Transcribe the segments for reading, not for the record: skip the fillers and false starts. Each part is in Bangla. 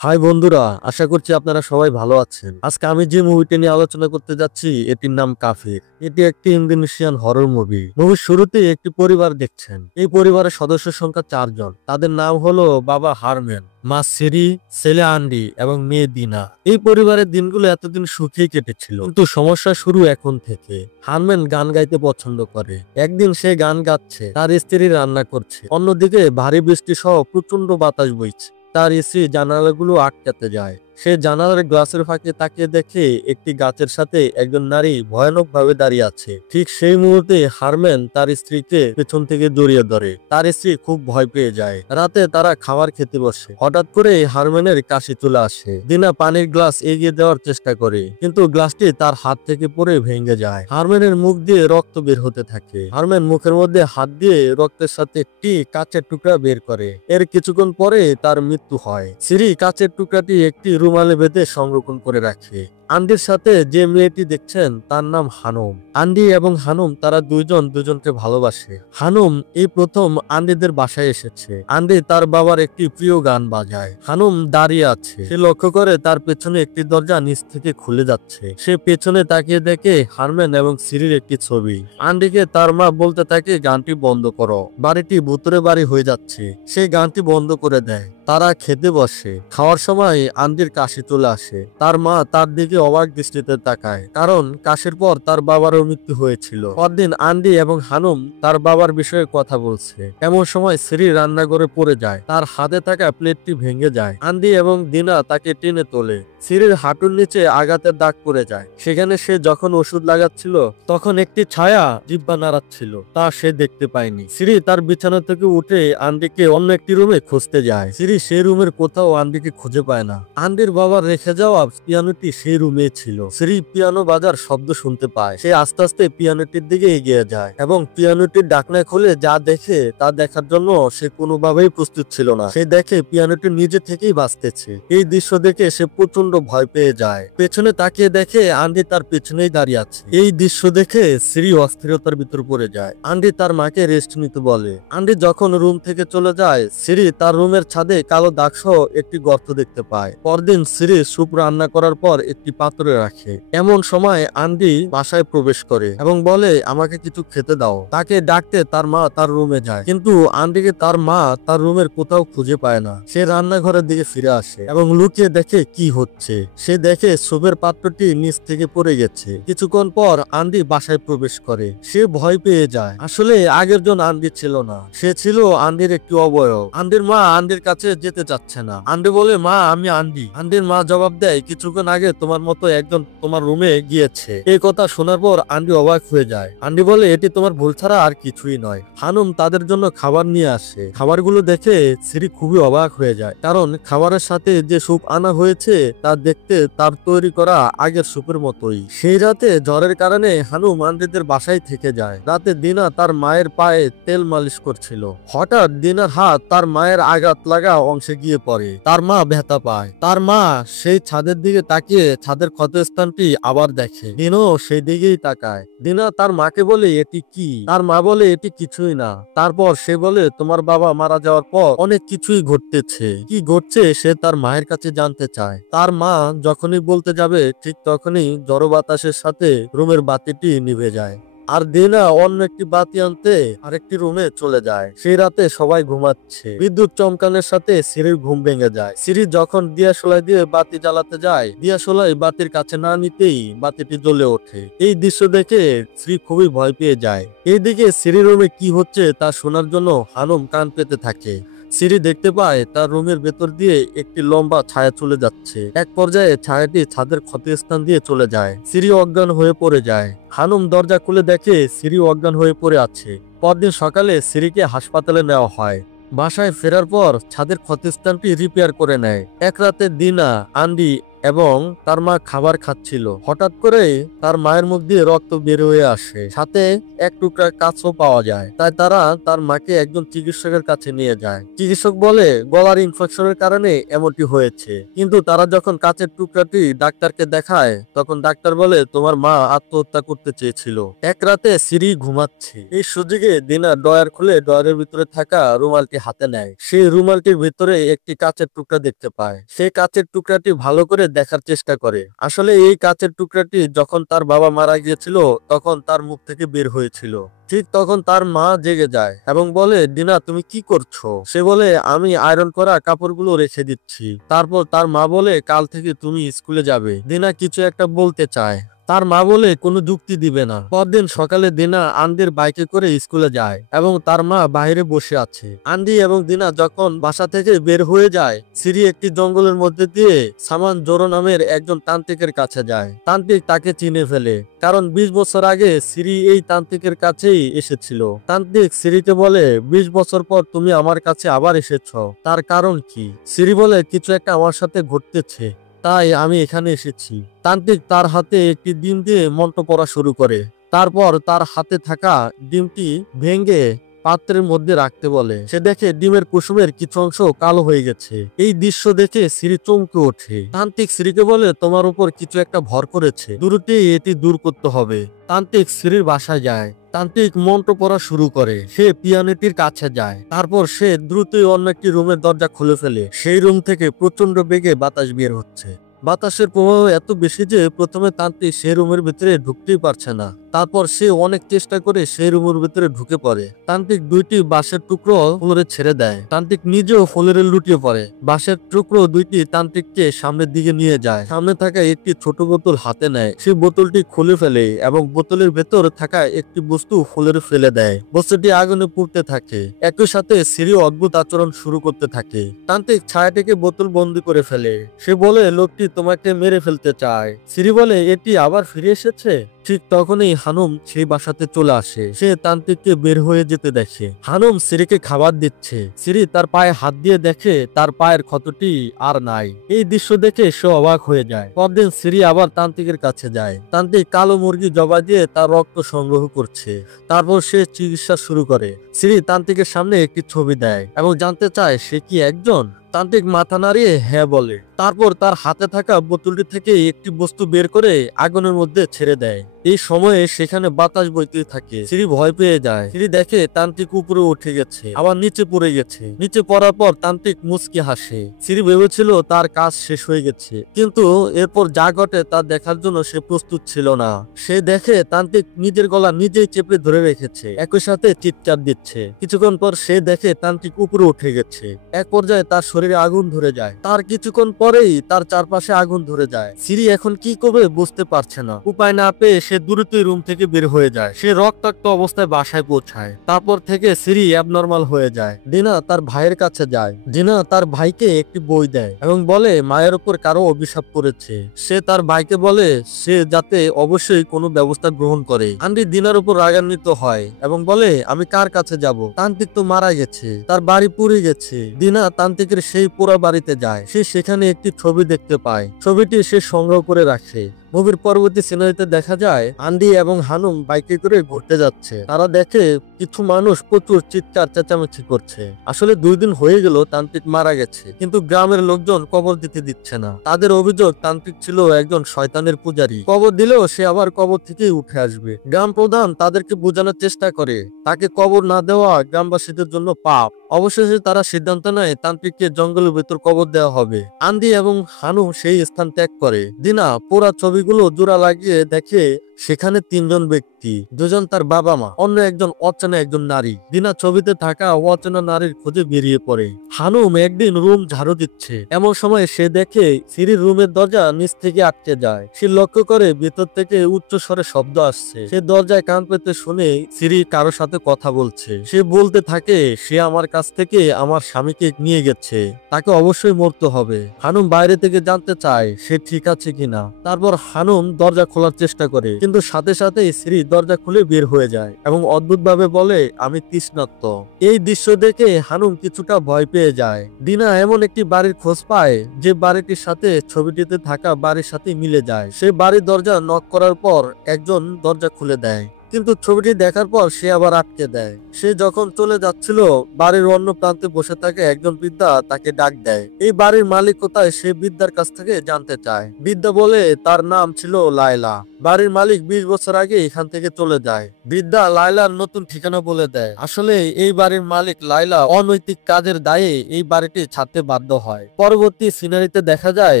হাই বন্ধুরা, আশা করছি আপনারা সবাই ভালো আছেন। আজকে আমি যে মুভিটি নিয়ে আলোচনা করতে যাচ্ছি এটির নাম কাফির। এটি একটি ইন্দোনেশিয়ান হরর মুভি। মুভির শুরুতে একটি পরিবার দেখছেন। এই পরিবারের সদস্য সংখ্যা 4 জন। তাদের নাম হলো বাবা হারম্যান, মা সিরি, ছেলে আন্ডি এবং মেয়ে দিনা। এই পরিবারের দিনগুলো এতদিন সুখেই কেটেছিল, কিন্তু সমস্যা শুরু এখন থেকে। হারম্যান গান গাইতে পছন্দ করে। একদিন সে গান গাচ্ছে, তার স্ত্রী রান্না করছে। অন্যদিকে ভারী বৃষ্টি সহ প্রচন্ড বাতাস বইছে। তার স্ত্রী জানালাগুলো আটকাতে যায়। সে জানালার গ্লাসের ফাঁকে তাকিয়ে দেখে একটি গাছের সাথে একজন নারী ভয়ানক ভাবে দাঁড়িয়ে আছে। ঠিক সেই মুহূর্তে হারম্যান তার স্ত্রীকে পেছন থেকে জড়িয়ে ধরে। তার স্ত্রী খুব ভয় পেয়ে যায়। রাতে তারা খাবার খেতে বসে। হঠাৎ করে হারম্যানের কাশি চলে আসে। দিনা পানির গ্লাস এগিয়ে দেওয়ার চেষ্টা করে, কিন্তু গ্লাসটি তার হাত থেকে পড়ে ভেঙে যায়। হারম্যানের মুখ দিয়ে রক্ত বের হতে থাকে। হারম্যান মুখের মধ্যে হাত দিয়ে রক্তের সাথে একটি কাঁচের টুকরা বের করে। এর কিছুক্ষণ পরে তার মৃত্যু হয়। সিরি কাঁচের টুকরাটি একটি রুমালে বেঁধে সংরক্ষণ করে রাখে। আন্ডির সাথে যে মেয়েটি দেখছেন তার নাম হানুম। আন্ডি এবং হানুম তারা দুইজন দুজনকে ভালোবাসে। হানুম এই প্রথম আন্ডিদের বাসায় এসেছে। আন্ডি তার বাবার একটি প্রিয় গান বাজায়। হানুম দাঁড়িয়ে আছে। সে লক্ষ্য করে তার পেছনে একটি দরজা নিচ থেকে খুলে যাচ্ছে। সে পেছনে তাকিয়ে দেখে হারম্যান এবং সিরির একটি ছবি। আন্ডিকে তার মা বলতে থাকে গানটি বন্ধ করো, বাড়িটি ভুতুরে বাড়ি হয়ে যাচ্ছে। সে গানটি বন্ধ করে দেয়। তারা খেতে বসে। খাওয়ার সময় আন্ডির কাশি চলে আসে। তার মা তার দিকে অবাক দৃষ্টিতে তাকায়, কারণ কাশির পর তার বাবারও মৃত্যু হয়েছিল। পরদিন আন্ডি এবং হানুম তার বাবার বিষয়ে কথা বলছে। এমন সময় সিরি রান্নাঘরে পড়ে যায়। তার হাতে থাকা প্লেটটি ভেঙে যায়। আন্ডি এবং দিনা তাকে টেনে তোলে। সিরির হাঁটুর নিচে আঘাতের দাগ পড়ে যায়। সেখানে সে যখন ওষুধ লাগাচ্ছিল তখন একটি ছায়া জিহ্বা নাড়াচ্ছিল, তা সে দেখতে পায়নি। সিরি তার বিছানা থেকে উঠে আন্ডিকে অন্য একটি রুমে খুঁজতে যায়। সিরি সেই রুমের কোথাও আন্ডিকে খুঁজে পায় না। আন্ডির বাবার রেখে যাওয়া পিয়ানোটি সেই রুমে ছিল। সিরি পিয়ানো বাজার শব্দ শুনতে পায়। সে আস্তে আস্তে পিয়ানোটির দিকে এগিয়ে যায় এবং পিয়ানোটির ঢাকনা খুলে যা দেখে তা দেখার জন্য সে কোনোভাবেই প্রস্তুত ছিল না। সে দেখে পিয়ানোটি নিজে থেকেই বাজতেছে। এই দৃশ্য দেখে সে প্রচন্ড ভয় পেয়ে যায়। পেছনে তাকিয়ে দেখে আন্ডি তার পেছনেই দাঁড়িয়ে আছে। এই দৃশ্য দেখে সিরি অস্থিরতার ভিতর পড়ে যায়। আন্ডি তার মাকে রেস্ট নিতে বলে। আন্ডি যখন রুম থেকে চলে যায়, সিরি তার রুমের ছাদে কালো দাগ সহ একটি গর্ত দেখতে পায়। পরদিন সিরি স্যুপ রান্না করার পর একটি পাত্রে রাখে। এমন সময় আন্ডি বাসায় প্রবেশ করে এবং বলে, আমাকে কিছু খেতে দাও। তাকে ডাকতে তার মা তার রুমে যায়, কিন্তু আন্ডিকে তার মা তার রুমের কোথাও খুঁজে পায় না। সে রান্নাঘরের দিকে ফিরে আসে এবং লুকিয়ে দেখে কি হচ্ছে। সে দেখে স্যুপের পাত্রটি নিচ থেকে পড়ে গেছে। কিছুক্ষণ পর আন্ডি বাসায় প্রবেশ করে। সে ভয় পেয়ে যায়। আসলে আগের জন আন্ডি ছিল না, সে ছিল আন্ডির একটি অবয়ব। আন্ডির মা আন্ডির কাছে যেতে চাচ্ছে না। আন্ডি বলে, মা আমি আন্ডি। আন্ডির মা জবাব দেয়, কিছুক্ষণ আগে তোমার মতো একজন তোমার রুমে গিয়েছে। এই কথা শোনার পর আন্ডি অবাক হয়ে যায়। আন্ডি বলে, এটি তোমার ভুল ছাড়া আর কিছুই নয়। হানুম তাদের জন্য খাবার নিয়ে আসে। খাবারগুলো দেখে সিরি খুবই অবাক হয়ে যায়, কারণ খাবারের সাথে যে স্যুপ আনা হয়েছে তা দেখতে তার তৈরি করা আগের স্যুপের মতোই। সেই রাতে জ্বরের কারণে হানুম আন্ডিদের বাসায় থেকে যায়। রাতে দিনা তার মায়ের পায়ে তেল মালিশ করছিল। হঠাৎ দিনার হাত তার মায়ের আঘাত লাগা অংশে গিয়ে পড়ে। তার মা ব্যথা পায়। তার মা সেই ছাদের দিকে তাকিয়ে ছাদের ক্ষতস্থানটি আবার দেখে। দিনও সেই দিকেই তাকায়। দিনা তার মাকে বলে, এটি কি? তার মা বলে, এটি কিছুই না। তারপর সে বলে, তোমার বাবা মারা যাওয়ার পর অনেক কিছুই ঘটতেছে। কি ঘটছে সে তার মায়ের কাছে জানতে চায়। তার মা যখনই বলতে যাবে ঠিক তখনই ঝড়ো বাতাসের সাথে রুমের বাতিটি নিভে যায়। আর দিনা অন্য একটি বাতি আনতে আরেকটি রুমে চলে যায়। সেই রাতে সবাই ঘুমাচ্ছে। বিদ্যুৎ চমকানোর সাথে সিরির ঘুম ভেঙে যায়। সিরি যখন দিয়াশলাই দিয়ে বাতি জ্বালাতে যায়, দিয়াশলাই বাতির কাছে না নিতেই বাতিটি জ্বলে ওঠে। এই দৃশ্য দেখে শ্রী খুবই ভয় পেয়ে যায়। এইদিকে সিরি রুমে কি হচ্ছে তা শোনার জন্য হানুম কান পেতে থাকে। সিরি দেখতে পায় তার রুমের ভেতর দিয়ে একটি লম্বা ছায়া চলে যাচ্ছে। এক পর্যায়ে ছায়াটি ছাদের ক্ষতস্থান দিয়ে চলে যায়। সিরি অজ্ঞান হয়ে পড়ে যায়। হানুম দরজা খুলে দেখে সিরি অজ্ঞান হয়ে পড়ে আছে। পরদিন সকালে সিরিকে হাসপাতালে নেওয়া হয়। বাসায় ফেরার পর ছাদের ক্ষতস্থানটি রিপেয়ার করে নেয়। এক রাতে দিনা, আন্ডি এবং তার মা খাবার খাচ্ছিল। হঠাৎ করে তার মায়ের মুখ দিয়ে রক্ত বের হয়ে আসে, সাথে এক টুকরা কাঁচও পাওয়া যায়। তাই তারা তার মাকে একজন চিকিৎসকের কাছে নিয়ে যায়। চিকিৎসক বলে গলার ইনফেকশনের কারণে এমনটি হয়েছে। কিন্তু তারা যখন কাঁচের টুকরাটি ডাক্তারকে দেখায়, তখন ডাক্তার বলে তোমার মা আত্মহত্যা করতে চেয়েছিল। এক রাতে সিরি ঘুমাচ্ছে, এই সুযোগে দিনা ড্রয়ার খুলে ড্রয়ারের ভিতরে থাকা রুমালটি হাতে নেয়। সেই রুমালটির ভিতরে একটি কাঁচের টুকরা দেখতে পায়। সেই কাঁচের টুকরাটি ভালো করে দেখার চেষ্টা করে। আসলে এই কাঁচের টুকরাটি যখন তার বাবা মারা গিয়েছিল তখন তার মুখ থেকে বের হয়েছিল। ঠিক তখন তার মা জেগে যায় এবং বলে দিনা তুমি কি করছো? সে বলে আমি আয়রন করা কাপড়গুলো রেখে দিচ্ছি। তারপর তার মা বলে কাল থেকে তুমি স্কুলে যাবে। দিনা কিছু একটা বলতে চায়, তার মা বলে কোনো যুক্তি দিবে না। পরদিন সকালে দিনা আন্দির বাইকে করে স্কুলে যায় এবং তার মা বাইরে বসে আছে। আন্দি এবং দিনা যখন বাসা থেকে বের হয়ে যায়, সিরি একটি জঙ্গলের মধ্যে দিয়ে সামান জোরো নামের একজন তান্ত্রিকের কাছে যায়। তান্ত্রিক তাকে চিনে ফেলে, কারণ 20 বছর আগে সিরি এই তান্ত্রিকের কাছেই এসেছিল। তান্ত্রিক সিরিকে বলে 20 বছর পর তুমি আমার কাছে আবার এসেছ, তার কারণ কি? সিরি বলে কিছু একটা আমার সাথে ঘটতেছে, তাই আমি এখানে এসেছি। তান্ত্রিক তার হাতে একটি ডিম দিয়ে মন্ত্র পড়া শুরু করে। তারপর তার হাতে থাকা ডিমটি ভেঙে পাত্রের মধ্যে রাখতে বলে। সে দেখে ডিমের কুসুমের কিছু অংশ কালো হয়ে গেছে। এই দৃশ্য দেখে সিরি চমকে ওঠে। তান্ত্রিক সিরিকে বলে তোমার উপর কিছু একটা ভর করেছে, দ্রুতই এটি দূর করতে হবে। তান্ত্রিক সিরির বাসায় যায়। তান্ত্রিক মন্ত্র পড়া শুরু করে। সে পিয়ানোটির কাছে যায়। তারপর সে দ্রুতই অন্য একটি রুমের দরজা খুলে ফেলে। সেই রুম থেকে প্রচন্ড বেগে বাতাস বের হচ্ছে। বাতাসের প্রভাব এত বেশি যে প্রথমে তান্ত্রিক সেই রুমের ভিতরে ঢুকতেই পারছে না। তারপর সে অনেক চেষ্টা করে সেই রুমের ভিতরে ঢুকে পড়ে। তান্ত্রিক দুইটি বাঁশের টুকরো ফ্লোরে ছেড়ে দেয়। তান্ত্রিক নিজেও ফ্লোরে লুটিয়ে পড়ে। বাঁশের টুকরো দুইটি তান্ত্রিককে সামনের দিকে নিয়ে যায়। সামনে থাকা একটি ছোট বোতল হাতে নেয়। সে বোতলটি খুলে ফেলে এবং বোতলের ভেতর থাকা একটি বস্তু ফ্লোরে ফেলে দেয়। বস্তুটি আগুনে পুড়তে থাকে। একই সাথে সিরি অদ্ভুত আচরণ শুরু করতে থাকে। তান্ত্রিক ছায়াটিকে বোতল বন্দি করে ফেলে। সে বলে লোকটি তোমাকে মেরে ফেলতে চায়। সিরি বলে এটি আবার ফিরে এসেছে। ঠিক তখনই হানুম সেই বাসাতে চলে আসে। সে তান্ত্রিককে বের হয়ে যেতে দেখে। হানুম সিরিকে খাবার দিচ্ছে। সিরি তার পায়ে হাত দিয়ে দেখে তার পায়ের ক্ষতটি আর নাই। এই দৃশ্য দেখে সে অবাক হয়ে যায়। পরদিন সিরি আবার তান্ত্রিকের কাছে যায়। তান্ত্রিক কালো মুরগি জবাই দিয়ে তার রক্ত সংগ্রহ করছে। তারপর সে চিকিৎসা শুরু করে। সিরি তান্ত্রিকের সামনে একটি ছবি দেয় এবং জানতে চায় সে কি একজন। তান্ত্রিক মাথা নাড়িয়ে হ্যাঁ বলে। তারপর তার হাতে থাকা বোতলটি থেকে একটি বস্তু বের করে আগুনের মধ্যে ছেড়ে দেয়। এই সময়ে সেখানে বাতাস বইতে থাকে। সিরি ভয় পেয়ে যায়। সিরি দেখে তান্ত্রিক উপরে উঠে গেছে, আবার নিচে পড়ে গেছে। নিচে পড়ার পর তান্ত্রিক মুচকি হাসে। সিরি ভেবেছিল তার কাজ শেষ হয়ে গেছে, কিন্তু এরপর যা ঘটে তা দেখার জন্য সে প্রস্তুত ছিল না। সে দেখে তান্ত্রিক নিজের গলা নিজেই চেপে ধরে রেখেছে, একই সাথে চিৎকার দিচ্ছে। কিছুক্ষণ পর সে দেখে তান্ত্রিক উপরে উঠে গেছে। এক পর্যায়ে তার শরীরে আগুন ধরে যায়। তার কিছুক্ষণ পরেই তার চারপাশে আগুন ধরে যায়। সিরি এখন কি করবে বুঝতে পারছে না। উপায় না পেয়ে সে দ্রুতই রুম থেকে বের হয়ে যায়। সে রক্তাক্ত অবস্থায় বাসায় পৌঁছায়। তারপর থেকে সিরি অ্যাবনর্মাল হয়ে যায়। ডিনা তার ভাইয়ের কাছে যায়। ডিনা তার ভাইকে একটি বই দেয় এবং বলে মায়ের উপর কারো অভিশাপ করেছে। সে তার ভাইকে বলে সে যাতে অবশ্যই কোনো ব্যবস্থা গ্রহণ করে। আন্দি ডিনার উপর রাগান্বিত হয় এবং বলে আমি কার কাছে যাব? তান্ত্রিক তো মারা গেছে, তার বাড়ি পুড়ে গেছে। ডিনা তান্ত্রিকের সেই পোড়া বাড়িতে যায়। সে সেখানে একটি ছবি দেখতে পায়। ছবিটি সে সংগ্রহ করে রাখে। মুভির পরবর্তী সিনারিতে দেখা যায় আন্দি এবং হানুম বাইকে করে ঘুরতে যাচ্ছে। তারা দেখে কিছু মানুষ প্রচুর চিৎকার চেঁচামেচি করছে। আসলে 2 দিন হয়ে গেল তান্ত্রিক মারা গেছে, কিন্তু গ্রামের লোকজন কবর দিতে দিচ্ছে না। তাদের অভিযোগ তান্ত্রিক ছিল একজন শয়তানের পূজারী। কবর দিলেও সে আবার কবর থেকেই উঠে আসবে। গ্রাম প্রধান তাদেরকে বোঝানোর চেষ্টা করে তাকে কবর না দেওয়া গ্রামবাসীদের জন্য পাপ। অবশেষে তারা সিদ্ধান্ত নেয় তান্ত্রিককে জঙ্গলের ভেতর কবর দেওয়া হবে। আন্দি এবং হানুম সেই স্থান ত্যাগ করে। দিনা পুরা ছবিগুলো জোড়া লাগিয়ে দেখে সেখানে 3 জন ব্যক্তি, 2 জন তার বাবা মা, অন্য একজন অচেনা একজন নারী। দিনা ছবিতে থাকা অচেনা নারীর খোঁজে বেরিয়ে পড়ে। হানুম একদিন রুম ঝাড়ু দিচ্ছে। এমন সময় সে দেখে সিরির রুমের দরজা নিচ থেকে আটকে যায়। সে লক্ষ্য করে ভেতর থেকে উচ্চ স্বরে শব্দ আসছে। সে দরজায় কান পেতে শুনে সিরি কারোর সাথে কথা বলছে। সে বলতে থাকে সে আমার কাছ থেকে আমার স্বামীকে নিয়ে গেছে, তাকে অবশ্যই মরতে হবে। হানুম বাইরে থেকে জানতে চায় সে ঠিক আছে কিনা। তারপর হানুম দরজা খোলার চেষ্টা করে, কিন্তু সাথে সাথে সিরি দরজা খুলে বের হয়ে যায় এবং অদ্ভুতভাবে বলে, আমি তৃষ্ণার্ত। এই দৃশ্য দেখে হানুম কিছুটা ভয় পেয়ে যায়। দিনা এমন একটি বাড়ির খোঁজ পায় যে বাড়িটির সাথে ছবিটিতে থাকা বাড়ির সাথে মিলে যায়। সে বাড়ির দরজা নক করার পর একজন দরজা খুলে দেয়, কিন্তু ছবিটি দেখার পর সে আবার আটকে দেয়। সে যখন চলে যাচ্ছিল, বাড়ির অন্য প্রান্তে বসে থাকে একজন বৃদ্ধা তাকে ডাক দেয়। এই বাড়ির মালিক কোথায় সে বৃদ্ধার কাছ থেকে জানতে চায়। বৃদ্ধা বলে তার নাম ছিল লায়লা। বাড়ির মালিক 20 বছর আগে এখান থেকে চলে যায়। বৃদ্ধা লায়লার নতুন ঠিকানা বলে দেয়। আসলে এই বাড়ির মালিক লায়লা অনৈতিক কাজের দায়ে এই বাড়িটি ছাড়তে বাধ্য হয়। পরবর্তী সিনারিতে দেখা যায়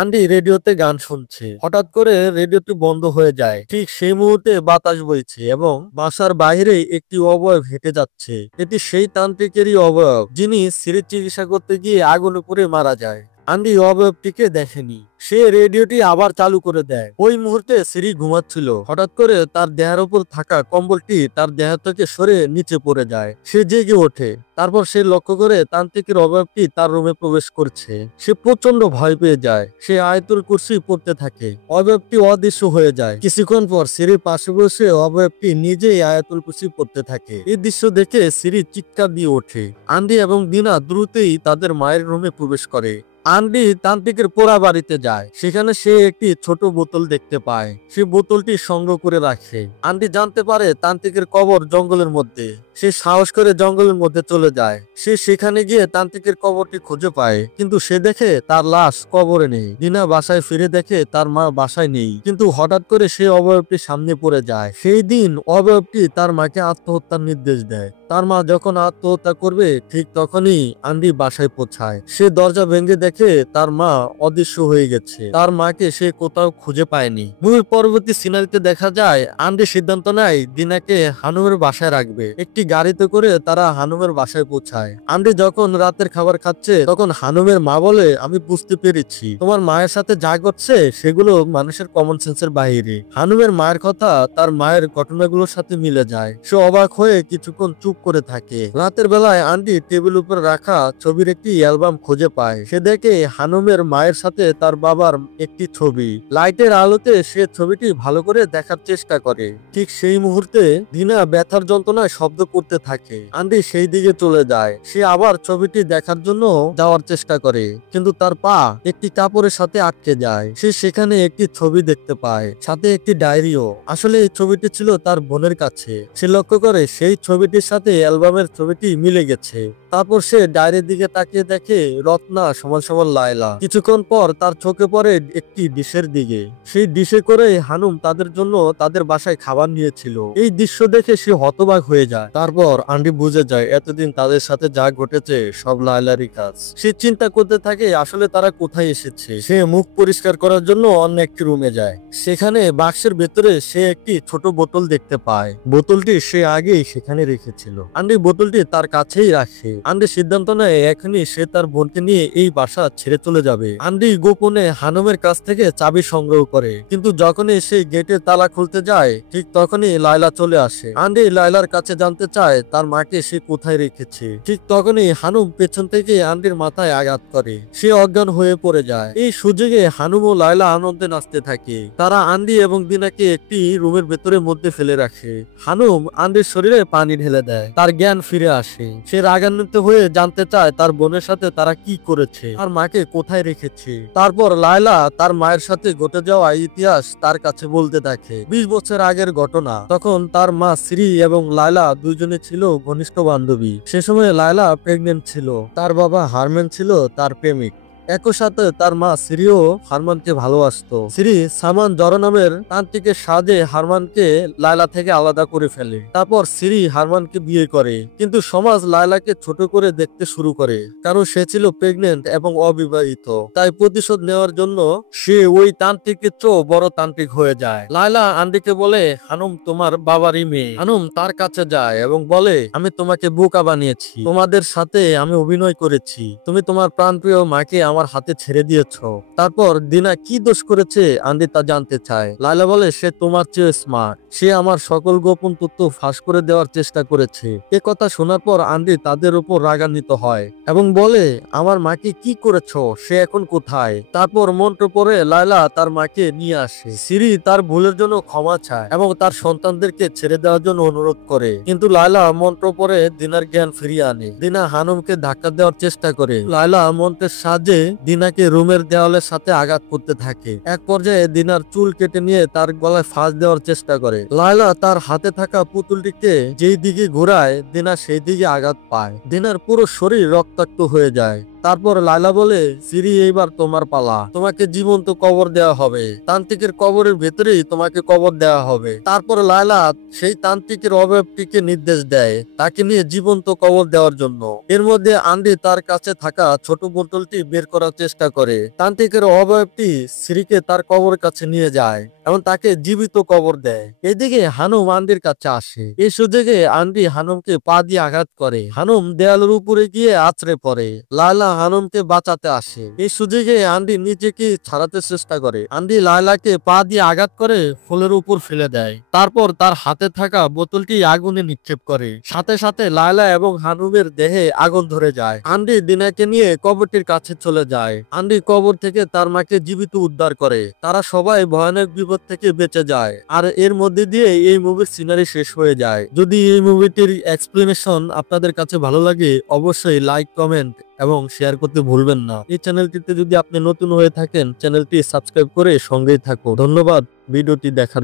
আন্ডি রেডিওতে গান শুনছে। হঠাৎ করে রেডিওটি বন্ধ হয়ে যায়। ঠিক সেই মুহূর্তে বাতাস বইছে এবং বাসার বাইরে একটি অবয়ব হেঁটে যাচ্ছে। এটি সেই তান্ত্রিকেরই অবয়ব যিনি সিরির চিকিৎসা করতে গিয়ে আগুনে পুড়ে মারা যায়। আন্ডি অবয়বটিকে দেখেনি। সে রেডিওটি আবার চালু করে দেয়। ওই মুহূর্তে সিরি ঘুমাচ্ছিল। হঠাৎ করে তার দেহের উপর থাকা কম্বলটি তার দেহ থেকে সরে নিচে পড়ে যায়। সে জেগে ওঠে। তারপর সে লক্ষ্য করে তান্ত্রিকের অবয়বটি তার রুমে প্রবেশ করছে। সে প্রচন্ড ভয় পেয়ে যায়। সে আয়াতুল কুরসি পড়তে থাকে। অবয়বটি অদৃশ্য হয়ে যায়। কিছুক্ষণ পর সিরির পাশে বসে অবয়বটি নিজেই আয়াতুল কুরসি পড়তে থাকে। এই দৃশ্য দেখে সিরি চিৎকার দিয়ে ওঠে। আন্ডি এবং দিনা দ্রুতই তাদের মায়ের রুমে প্রবেশ করে। আন্ডি তান্ত্রিকের পোড়া বাড়িতে যায়। সেখানে সে একটি ছোট বোতল দেখতে পায়। সে বোতলটি সংগ্রহ করে রাখে। আন্ডি জানতে পারে তান্ত্রিকের কবর জঙ্গলের মধ্যে। সে সাহস করে জঙ্গলের মধ্যে চলে যায়। সে সেখানে গিয়ে তান্ত্রিকের কবরটি খুঁজে পায়, কিন্তু সে দেখে তার লাশ কবরে নেই। দিনা বাসায় ফিরে দেখে তার মা বাসায় নেই, কিন্তু হঠাৎ করে সে অবয়বটি সামনে পড়ে যায়। সেই দিন অবয়বটি তার মাকে আত্মহত্যার নির্দেশ দেয়। তার মা যখন আত্মহত্যা করবে ঠিক তখনই আন্ডি বাসায় পৌঁছায়। সে দরজা ভেঙে দেখে তার মা অদৃশ্য হয়ে গেছে। তার মাকে সে কোথাও খুঁজে পায়নি। মুভির পরবর্তী সিনারিতে দেখা যায় আন্ডি সিদ্ধান্ত নেয় দিনাকে হানুমের বাসায় রাখবে। একটি গাড়িতে করে তারা হানুমের বাসায় পৌঁছায়। আন্ডি যখন রাতের খাবার খাচ্ছে তখন হানুমের মা বলে, আমি বুঝতে পেরেছি তোমার মায়ের সাথে যা ঘটছে সেগুলো মানুষের কমন সেন্সের বাইরে। হানুমের মায়ের কথা তার মায়ের ঘটনাগুলোর সাথে মিলে যায়। সে অবাক হয়ে কিছুক্ষণ চুপ করে থাকে। রাতের বেলায় আন্ডি টেবিল উপর রাখা ছবির একটি অ্যালবাম খুঁজে পায়। সে দেখে হানুমের মায়ের সাথে তার বাবার একটি ছবি। লাইটের আলোতে সে ছবিটি ভালো করে দেখার চেষ্টা করে। ঠিক সেই মুহূর্তে দিনা ব্যথার যন্ত্রণায় শব্দ করতে থাকে। আন্ডি সেই দিকে চলে যায়। সে আবার ছবিটি দেখার জন্য যাওয়ার চেষ্টা করে, কিন্তু তার পা একটি কাপড়ের সাথে আটকে যায়। সে সেখানে একটি ছবি দেখতে পায়, সাথে একটি ডায়েরিও। আসলে এই ছবিটি ছিল তার বোনের কাছে। সে লক্ষ্য করে সেই ছবিটির সাথে অ্যালবামের ছবিটি মিলে গেছে। তারপর সে ডায়েরির দিকে তাকিয়ে দেখে রত্না সমান সমান লায়লা। কিছুক্ষণ পর তার চোখে পড়ে একটি ডিশের দিকে। সেই ডিশে করে হানুম তাদের জন্য তাদের বাসায় খাবার নিয়েছিল। এই দৃশ্য দেখে সে হতবাক হয়ে যায়। তারপর আন্ডি বুঝে যায় এতদিন তাদের সাথে যা ঘটেছে সব লায়লারই কাজ। সে চিন্তা করতে থাকে আসলে তারা কোথায় এসেছে। সে মুখ পরিষ্কার করার জন্য অন্য একটি রুমে যায়। সেখানে বাক্সের ভেতরে সে একটি ছোট বোতল দেখতে পায়। বোতলটি সে আগেই সেখানে রেখেছিল। আন্ডি বোতলটি তার কাছেই রাখে। আন্ডি সিদ্ধান্ত নেয় এখনই সে তার বোনকে নিয়ে এই বাসা ছেড়ে চলে যাবে। আন্ডি গোপনে হানুমের কাছ থেকে চাবি সংগ্রহ করে, কিন্তু যখনই সে গেটের তালা খুলতে যায় ঠিক তখনই লায়লা চলে আসে। আন্ডি লায়লার কাছে জানতে চায় তার মাকে সে কোথায় রেখেছে। ঠিক তখনই হানুম পেছন থেকে আন্ডির মাথায় আঘাত করে। সে অজ্ঞান হয়ে পড়ে যায়। এই সুযোগে হানুম ও লায়লা আনন্দে নাচতে থাকে। তারা আন্ডি এবং দিনাকে একটি রুমের ভেতরে মধ্যে ফেলে রাখে। হানুম আন্ডির শরীরে পানি ঢেলে দেয়। তার জ্ঞান ফিরে আসে। সে রাগান্বিত হয়ে জানতে চায় তার বোনের সাথে তারা কি করেছে, তার মাকে কোথায় রেখেছে। তারপর লায়লা তার মায়ের সাথে ঘটে যাওয়া ইতিহাস তার কাছে বলতে থাকে। 20 বছর আগের ঘটনা। তখন তার মা শ্রী এবং লায়লা দুইজনে ছিল ঘনিষ্ঠ বান্ধবী। সে সময় লায়লা প্রেগনেন্ট ছিল। তার বাবা হারম্যান ছিল তার প্রেমিক। একই সাথে তার মা সিরিও হারমানকে ভালোবাসতো। সিরি সামান জড়ো নামের তান্ত্রিকের সাহায্যে হারমানকে লায়লা থেকে আলাদা করে ফেলে। তারপর সিরি হারমানকে বিয়ে করে, কিন্তু সমাজ লায়লাকে ছোট করে দেখতে শুরু করে, কারণ সে ছিল প্রেগনেন্ট এবং অবিবাহিত। তাই প্রতিশোধ নেওয়ার জন্য সে ওই তান্ত্রিকের চেয়েও বড় তান্ত্রিক হয়ে যায়। লায়লা আন্ডিকে বলে হানুম তোমার বাবারই মেয়ে। হানুম তার কাছে যায় এবং বলে আমি তোমাকে বোকা বানিয়েছি, তোমাদের সাথে আমি অভিনয় করেছি। তুমি তোমার প্রাণপ্রিয় মাকে আমার হাতে ছেড়ে দিয়েছো। তারপর দিনা কি দোষ করেছে আন্দি তা জানতে চায়। লায়লা বলে সে তোমার চেয়ে স্মার্ট, সে আমার সকল গোপন তথ্য ফাঁস করে দেওয়ার চেষ্টা করেছে। এ কথা শোনার পর আন্দি তাদের উপর রাগান্বিত হয় এবং বলে আমার মাকে কি করেছো, সে এখন কোথায়। তারপর মন্ত্র পড়ে লায়লা তার মাকে নিয়ে আসে। সিরি তার ভুলের জন্য ক্ষমা চায় এবং তার সন্তানদেরকে ছেড়ে দেওয়ার জন্য অনুরোধ করে, কিন্তু লায়লা মন্ত্র পড়ে দিনার জ্ঞান ফিরিয়ে আনে। দিনা হানুমকে ধাক্কা দেওয়ার চেষ্টা করে। লায়লা মন্ত্রের সাহায্যে দিনাকে রুমের দেওয়ালের সাথে আঘাত করতে থাকে। এক পর্যায়ে দিনার চুল কেটে নিয়ে তার গলায় ফাঁস দেওয়ার চেষ্টা করে। লায়লা তার হাতে থাকা পুতুলটিকে যেই দিকে ঘোরায় দিনা সেই দিকে আঘাত পায়। দিনার পুরো শরীর রক্তাক্ত হয়ে যায়। তারপর লায়লা বলে সিরি এইবার তোমার পালা, তোমাকে জীবন্ত কবর দেওয়া হবে, তান্ত্রিকের কবরের ভেতরেই তোমাকে কবর দেওয়া হবে। তারপর লায়লা সেই তান্ত্রিকের অবয়বটিকে নির্দেশ দেয় তাকে নিয়ে জীবন্ত কবর দেওয়ার জন্য। এর মধ্যে আন্দি তার কাছে থাকা ছোট বোতলটি বের করার চেষ্টা করে। তান্ত্রিকের অবয়বটি সিরিকে তার কবরের কাছে নিয়ে যায় এবং তাকে জীবিত কবর দেয়। এদিকে হানুম আন্দির কাছে আসে। এই সুযোগে আন্দি হানুমকে পা দিয়ে আঘাত করে। হানুম দেয়ালের উপরে গিয়ে আছড়ে পড়ে। লায়লা হানুমকে বাঁচাতে আসে। এই সুযোগে আন্দি নিজেকে ছাড়াতে চেষ্টা করে। আন্দি লায়লাকে পা দিয়ে আঘাত করে ফুলের উপর ফেলে দেয়। তারপর তার হাতে থাকা বোতলটি আগুনে নিক্ষেপ করে। সাথে সাথে লায়লা এবং হানুমের দেহে আগুন ধরে যায়। আন্দি দিনাকে নিয়ে কবরটির কাছে চলে যায়। আন্দি কবর থেকে তার মাকে জীবিত উদ্ধার করে। তারা সবাই ভয়ানক বিপদ থেকে বেঁচে যায়। আর এর মধ্যে দিয়ে এই মুভির সিনারি শেষ হয়ে যায়। যদি এই মুভিটির এক্সপ্লেনেশন আপনাদের কাছে ভালো লাগে অবশ্যই লাইক, কমেন্ট এবং শেয়ার করতে ভুলবেন না। এই চ্যানেলটিতে যদি আপনি নতুন হয়ে থাকেন চ্যানেলটি সাবস্ক্রাইব করে সঙ্গেই থাকুন। ধন্যবাদ ভিডিওটি দেখার